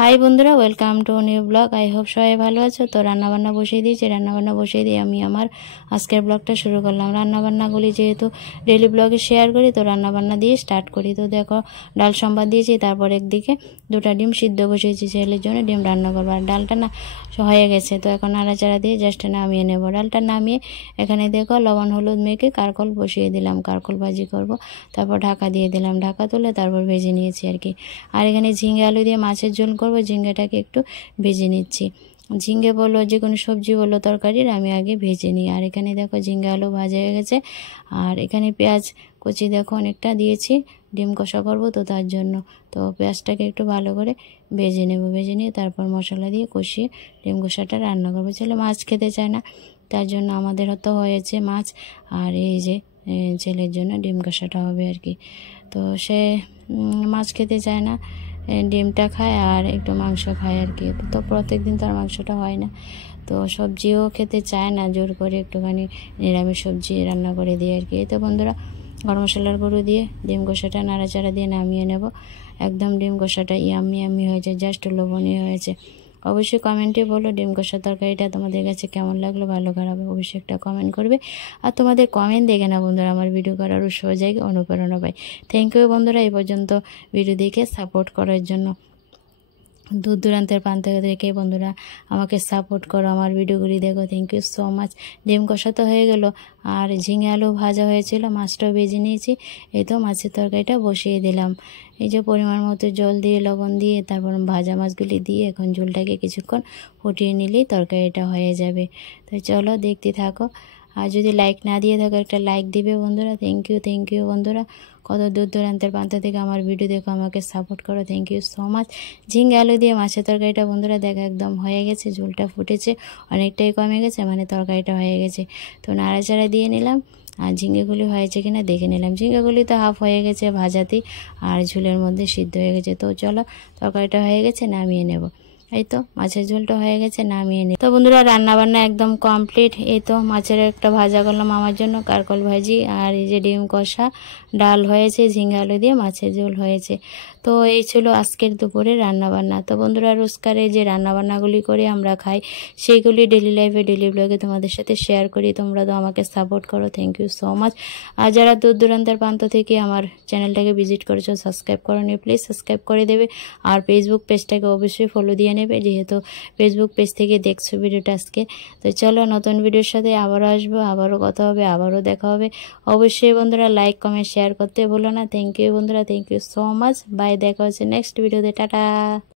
High বন্ধুরা, welcome to new blog. I hope সবাই ভালো আছো। তো রান্নাবান্না বসিয়ে দিয়েছি, রান্নাবান্না বসিয়ে দিয়ে আমি আমার আজকের ব্লগটা শুরু করলাম। রান্নাবান্নাগুলি যেহেতু ডেলি ব্লগে শেয়ার করি, তো রান্নাবান্না দিয়ে স্টার্ট করি। তো দেখো, ডাল সম্বাদ দিয়েছি, তারপর একদিকে দুটা ডিম সিদ্ধ বসিয়েছি ছেলের জন্য, ডিম রান্না করবো। আর ডালটা না হয়ে গেছে, তো এখন নাড়াচাড়া দিয়ে জাস্ট নামিয়ে নেবো। ডালটা নামিয়ে এখানে দেখো লবণ হলুদ মেখে কারকল বসিয়ে দিলাম, কারকল ভাজি করব। তারপর ঢাকা দিয়ে দিলাম, ঢাকা তুলে তারপর ভেজে নিয়েছি আর কি। আর এখানে ঝিঙে আলু দিয়ে মাছের ঝোল করবো। ঝিঙ্গাটাকে একটু ভেজে নিচ্ছি। ঝিঙ্গে বলো, যে কোনো সবজি বলো, তরকারির আমি আগে ভেজে নিই। আর এখানে দেখো ঝিঙ্গে আলু ভাজা হয়ে গেছে। আর এখানে পেঁয়াজ কুচি দেখো অনেকটা দিয়েছি, ডিম কষা করবো তো তার জন্য। তো পেঁয়াজটাকে একটু ভালো করে ভেজে নেব, ভেজে নিয়ে তারপর মশলা দিয়ে কষিয়ে ডিম কষাটা রান্না করবো। ছেলে মাছ খেতে চায় না, তার জন্য আমাদের তো হয়েছে মাছ। আর এই যে ছেলের জন্য ডিম কষাটা হবে আর কি। তো সে মাছ খেতে চায় না, ডিমটা খায় আর একটু মাংস খায় আর কি। তো প্রত্যেক দিন তো আর মাংসটা হয় না। তো সবজিও খেতে চায় না, জোর করে একটুখানি নিরামিষ সবজি রান্না করে দিই আর কি। তো বন্ধুরা, গরম মশলার গুঁড়ো দিয়ে ডিম কষাটা নাড়াচাড়া দিয়ে নামিয়ে নেব। একদম ডিম কষাটা ইয়াম্মি ইয়াম্মি হয়েছে, জাস্ট লোভনীয় হয়েছে। অবশ্যই কমেন্টে বলো ডিম কষা তরকারিটা তোমাদের কাছে কেমন লাগলো, ভালো খারাপ অবশ্যই একটা কমেন্ট করবে। আর তোমাদের কমেন্ট দেখে না বন্ধুরা আমার ভিডিও করার উৎসাহ জায়গায় অনুপ্রেরণা পাই। থ্যাংক ইউ বন্ধুরা, এই পর্যন্ত ভিডিও দেখে সাপোর্ট করার জন্য। দূর দূরান্তের প্রান্ত থেকে বন্ধুরা আমাকে সাপোর্ট করো, আমার ভিডিওগুলি দেখো। Thank you so much. ডিম কষা তো হয়ে গেল, আর ঝিঙে আলু ভাজা হয়েছিল, মাছটাও ভেজে নিয়েছি। এই তো মাছের তরকারিটা বসিয়ে দিলাম। এই যে পরিমাণ মতো জল দিয়ে লবণ দিয়ে তারপর ভাজা মাছগুলি দিয়ে এখন ঝোলটাকে কিছুক্ষণ ফুটিয়ে নিলেই তরকারিটা হয়ে যাবে। তো চলো দেখতে থাকো। আর যদি লাইক না দিয়ে থাকো একটা লাইক দিবে বন্ধুরা। থ্যাংক ইউ বন্ধুরা, কত দূর দূরান্তের প্রান্ত থেকে আমার ভিডিও দেখো, আমাকে সাপোর্ট করো। Thank you so much. ঝিঙ্গে আলু দিয়ে মাছের তরকারিটা বন্ধুরা দেখো একদম হয়ে গেছে, ঝোলটা ফুটেছে, অনেকটাই কমে গেছে, মানে তরকারিটা হয়ে গেছে। তো নাড়াচাড়া দিয়ে নিলাম, আর ঝিঙ্গেগুলি হয়েছে কিনা দেখে নিলাম। ঝিঙ্গেগুলি তো হাফ হয়ে গেছে ভাজাতেই, আর ঝোলের মধ্যে সিদ্ধ হয়ে গেছে। তো চলো, তরকারিটা হয়ে গেছে, নামিয়ে নেব। এই তো মাছের ঝোলটা হয়ে গেছে, নামিয়ে নিই। তো বন্ধুরা, রান্না বান্না একদম কমপ্লিট। এই তো মাছের একটা ভাজা করলাম আমার জন্য, কারকল ভাজি। আর এই যে ডিম কষা, ডাল হয়েছে, ঝিঙ্গা আলু দিয়ে মাছের ঝোল হয়েছে। তো এই ছিল আজকের দুপুরে রান্নাবান্না। তো বন্ধুরা, রোজকারে যে রান্নাবান্নাগুলি করে আমরা খাই, সেইগুলি ডেলি লাইফে ডেলি ব্লগে তোমাদের সাথে শেয়ার করি। তোমরা তো আমাকে সাপোর্ট করো, থ্যাংক ইউ সো মাচ। আর যারা দূর দূরান্তের প্রান্ত থেকে আমার চ্যানেলটাকে ভিজিট করেছো, সাবস্ক্রাইব করো নি, প্লিজ সাবস্ক্রাইব করে দেবে। আর ফেসবুক পেজটাকে অবশ্যই ফলো দিয়ে নেবে, যেহেতু ফেসবুক পেজ থেকে দেখছো ভিডিওটা আজকে। তো চলো, নতুন ভিডিওর সাথে আবারও আসবো, আবারও কথা হবে, আবারও দেখা হবে। অবশ্যই বন্ধুরা লাইক কমেন্ট শেয়ার করতে ভুলো না। থ্যাংক ইউ বন্ধুরা, thank you so much. Bye, দেখা হচ্ছে নেক্সট ভিডিওতে। টাটা।